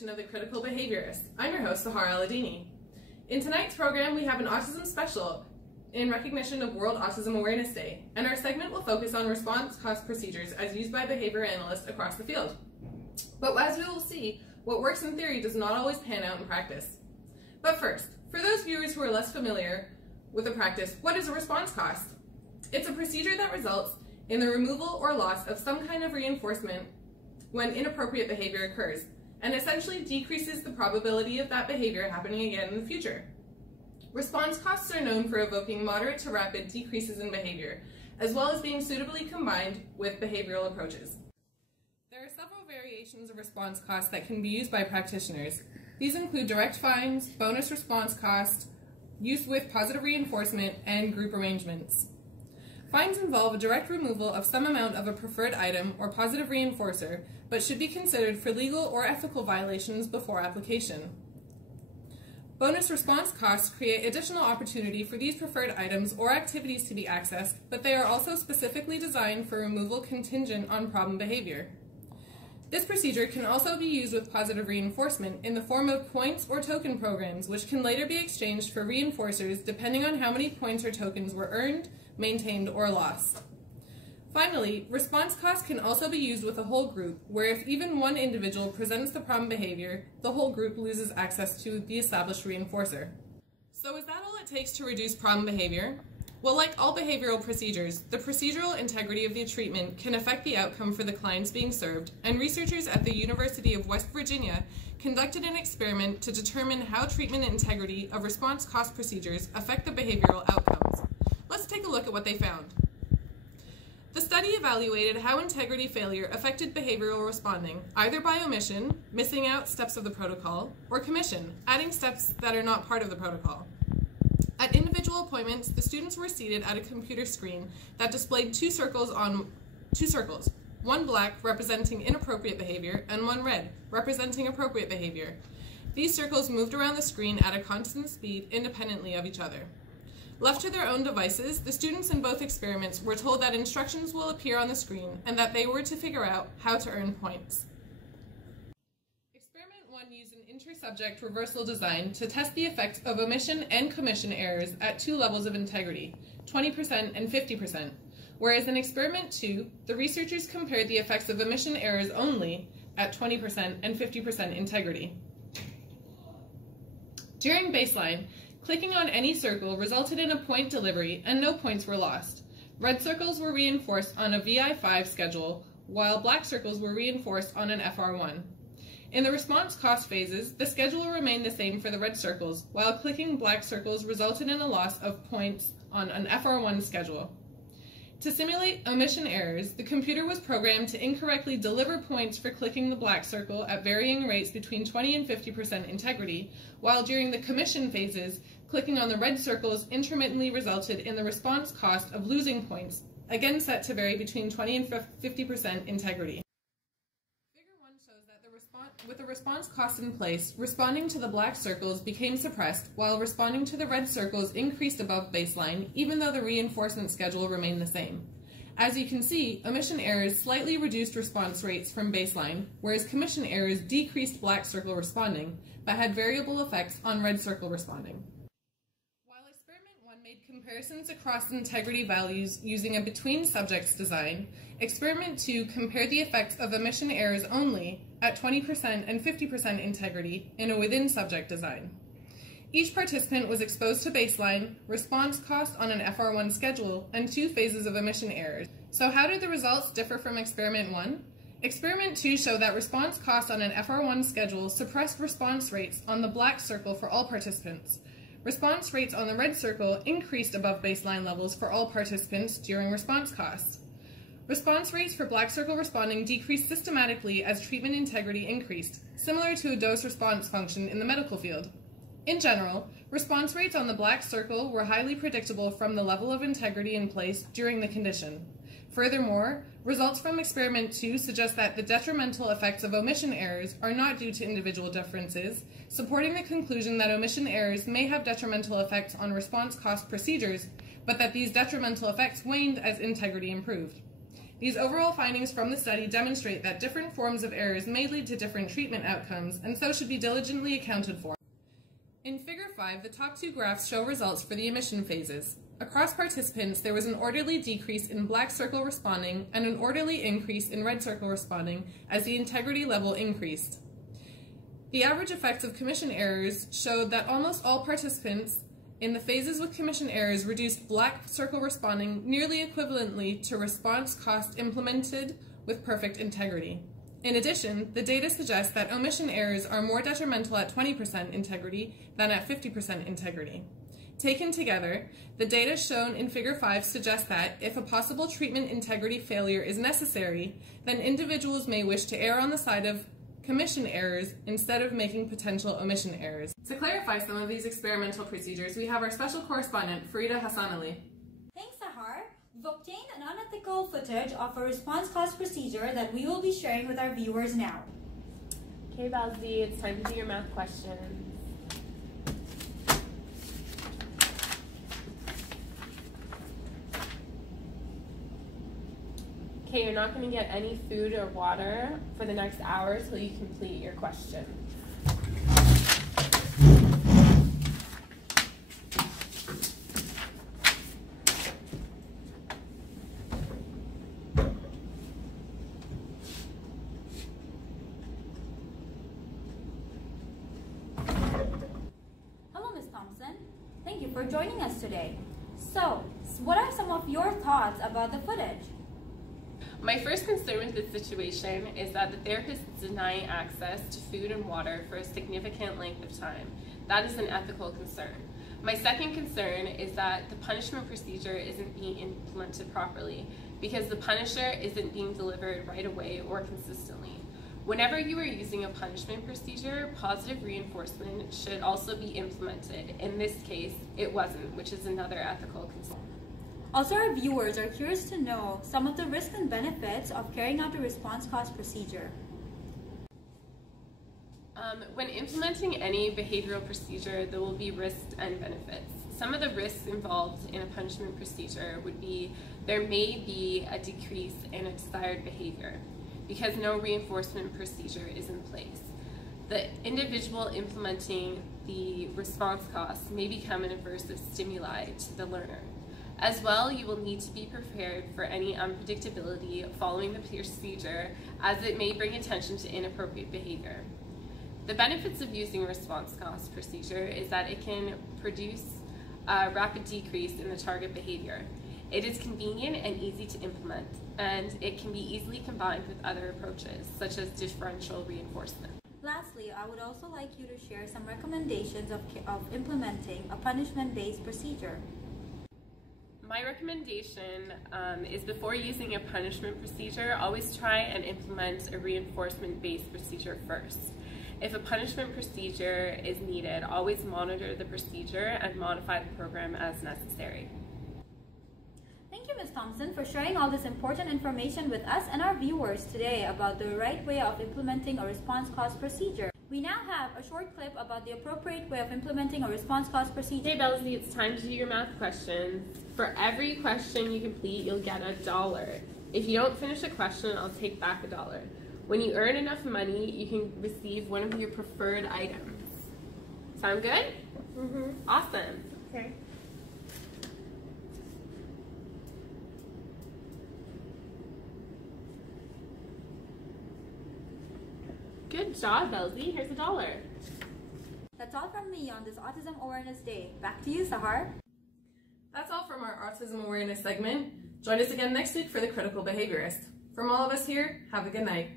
edition of The Critical Behaviorist. I'm your host, Sahara Aladini. In tonight's program, we have an autism special in recognition of World Autism Awareness Day, and our segment will focus on response cost procedures as used by behavior analysts across the field. But as we will see, what works in theory does not always pan out in practice. But first, for those viewers who are less familiar with the practice, what is a response cost? It's a procedure that results in the removal or loss of some kind of reinforcement when inappropriate behavior occurs, and essentially decreases the probability of that behavior happening again in the future. Response costs are known for evoking moderate to rapid decreases in behavior, as well as being suitably combined with behavioral approaches. There are several variations of response costs that can be used by practitioners. These include direct fines, bonus response cost, use with positive reinforcement, and group arrangements. Fines involve a direct removal of some amount of a preferred item or positive reinforcer, but should be considered for legal or ethical violations before application. Bonus response costs create additional opportunity for these preferred items or activities to be accessed, but they are also specifically designed for removal contingent on problem behavior. This procedure can also be used with positive reinforcement in the form of points or token programs, which can later be exchanged for reinforcers depending on how many points or tokens were earned, maintained, or lost. Finally, response costs can also be used with a whole group, where if even one individual presents the problem behavior, the whole group loses access to the established reinforcer. So is that all it takes to reduce problem behavior? Well, like all behavioral procedures, the procedural integrity of the treatment can affect the outcome for the clients being served, and researchers at the University of West Virginia conducted an experiment to determine how treatment integrity of response cost procedures affect the behavioral outcomes. Let's take a look at what they found. The study evaluated how integrity failure affected behavioral responding, either by omission, missing out steps of the protocol, or commission, adding steps that are not part of the protocol. At individual appointments, the students were seated at a computer screen that displayed two circles, one black representing inappropriate behavior and one red representing appropriate behavior. These circles moved around the screen at a constant speed independently of each other. Left to their own devices, the students in both experiments were told that instructions will appear on the screen and that they were to figure out how to earn points. Experiment 1 used an inter-subject reversal design to test the effects of omission and commission errors at two levels of integrity, 20% and 50%, whereas in Experiment 2, the researchers compared the effects of omission errors only at 20% and 50% integrity. During baseline, clicking on any circle resulted in a point delivery and no points were lost. Red circles were reinforced on a VI5 schedule, while black circles were reinforced on an FR1. In the response cost phases, the schedule remained the same for the red circles, while clicking black circles resulted in a loss of points on an FR1 schedule. To simulate omission errors, the computer was programmed to incorrectly deliver points for clicking the black circle at varying rates between 20 and 50% integrity, while during the commission phases, clicking on the red circles intermittently resulted in the response cost of losing points, again set to vary between 20 and 50% integrity. Figure 1 shows that with the response cost in place, responding to the black circles became suppressed, while responding to the red circles increased above baseline, even though the reinforcement schedule remained the same. As you can see, omission errors slightly reduced response rates from baseline, whereas commission errors decreased black circle responding, but had variable effects on red circle responding. While Experiment 1 made comparisons across integrity values using a between subjects design, Experiment 2 compared the effects of omission errors only at 20% and 50% integrity in a within subject design. Each participant was exposed to baseline, response cost on an FR1 schedule, and 2 phases of omission errors. So how did the results differ from Experiment 1? Experiment 2 showed that response cost on an FR1 schedule suppressed response rates on the black circle for all participants. Response rates on the red circle increased above baseline levels for all participants during response cost. Response rates for black circle responding decreased systematically as treatment integrity increased, similar to a dose-response function in the medical field. In general, response rates on the black circle were highly predictable from the level of integrity in place during the condition. Furthermore, results from Experiment 2 suggest that the detrimental effects of omission errors are not due to individual differences, supporting the conclusion that omission errors may have detrimental effects on response cost procedures, but that these detrimental effects waned as integrity improved. These overall findings from the study demonstrate that different forms of errors may lead to different treatment outcomes, and so should be diligently accounted for. In Figure 5, the top two graphs show results for the emission phases. Across participants, there was an orderly decrease in black circle responding and an orderly increase in red circle responding as the integrity level increased. The average effects of commission errors showed that almost all participants in the phases with commission errors reduced black circle responding nearly equivalently to response cost implemented with perfect integrity. In addition, the data suggests that omission errors are more detrimental at 20% integrity than at 50% integrity. Taken together, the data shown in Figure 5 suggest that if a possible treatment integrity failure is necessary, then individuals may wish to err on the side of commission errors instead of making potential omission errors. To clarify some of these experimental procedures, we have our special correspondent, Farida Hassan Ali. Thanks, Sahar. We've obtained an unethical footage of a response cost procedure that we will be sharing with our viewers now. Okay, Balzi, it's time to do your math questions. Okay, you're not going to get any food or water for the next hour until you complete your question. Hello, Ms. Thompson. Thank you for joining us today. So, what are some of your thoughts about the footage? My first concern with this situation is that the therapist is denying access to food and water for a significant length of time. That is an ethical concern. My second concern is that the punishment procedure isn't being implemented properly because the punisher isn't being delivered right away or consistently. Whenever you are using a punishment procedure, positive reinforcement should also be implemented. In this case, it wasn't, which is another ethical concern. Also, our viewers are curious to know some of the risks and benefits of carrying out a response cost procedure. When implementing any behavioral procedure, there will be risks and benefits. Some of the risks involved in a punishment procedure would be there may be a decrease in a desired behavior because no reinforcement procedure is in place. The individual implementing the response cost may become an aversive stimuli to the learner. As well, you will need to be prepared for any unpredictability following the procedure, as it may bring attention to inappropriate behavior. The benefits of using a response cost procedure is that it can produce a rapid decrease in the target behavior. It is convenient and easy to implement, and it can be easily combined with other approaches, such as differential reinforcement. Lastly, I would also like you to share some recommendations of implementing a punishment-based procedure. My recommendation is before using a punishment procedure, always try and implement a reinforcement-based procedure first. If a punishment procedure is needed, always monitor the procedure and modify the program as necessary. Thank you, Ms. Thompson, for sharing all this important information with us and our viewers today about the right way of implementing a response cost procedure. We now have a short clip about the appropriate way of implementing a response cost procedure. Hey, Belzy, it's time to do your math questions. For every question you complete, you'll get $1. If you don't finish a question, I'll take back $1. When you earn enough money, you can receive one of your preferred items. Sound good? Mm-hmm. Awesome. Okay. Good job, Belzy. Here's $1. That's all from me on this Autism Awareness Day. Back to you, Sahar. That's all from our Autism Awareness segment. Join us again next week for The Critical Behaviorist. From all of us here, have a good night.